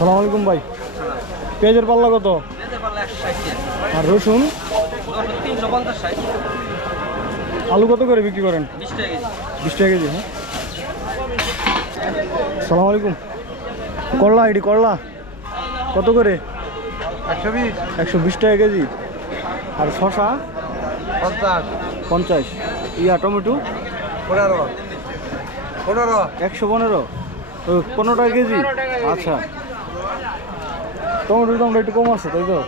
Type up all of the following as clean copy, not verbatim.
সালাম আলাইকুম ভাই। পেঁয়াজের পাল্লা কত? আর রসুন? আলু কত করে বিক্রি করেন? 20 টাকা কেজি। হ্যাঁ, সালাম আলাইকুম। করলা আইডি করলা কত করে? 120 টাকা কেজি। আর শশা? 50। ইয়া টমেটো? 115। 15 টাকা কেজি। আচ্ছা, টমেটোর দামটা একটু কম আছে তাই তো?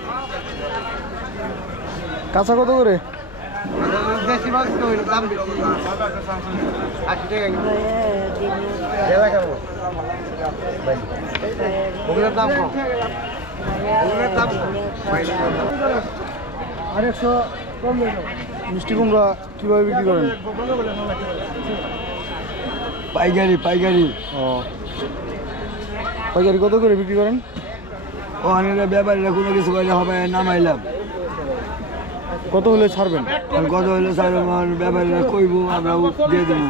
কাঁচা কত করে? আর 100 কম। মিষ্টি কুমড়া কীভাবে বিক্রি করেন? পাইকারি পাইকারি। ও, পাইকারি কত করে বিক্রি করেন? ও অনেক ব্যাপারীরা কোনো কিছু করলে হবে নামাইলাম। কত হলে ছাড়বেন? কত হইলো স্যার আমার ব্যাপারীরা কইবো আমরাও দিয়ে দেবো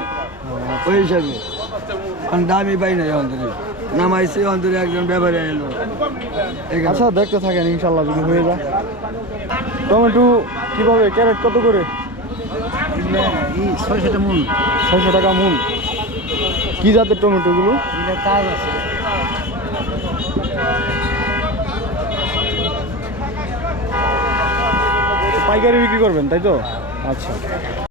ওই হিসাবে। কারণ দামই পাই না অন্তরে, নামাইছে অন্তরে একজন ব্যাপারী এলো। আচ্ছা, দেখতে থাকেন, ইনশাল্লাহ যদি হয়ে যায়। টমেটো কীভাবে ক্যারেট কত করে? 600 মূল। 600 টাকা মূল। কি জাতের টমেটোগুলো? কাজ আছে। পাইকারি বিক্রি করবেন তাই তো? আচ্ছা।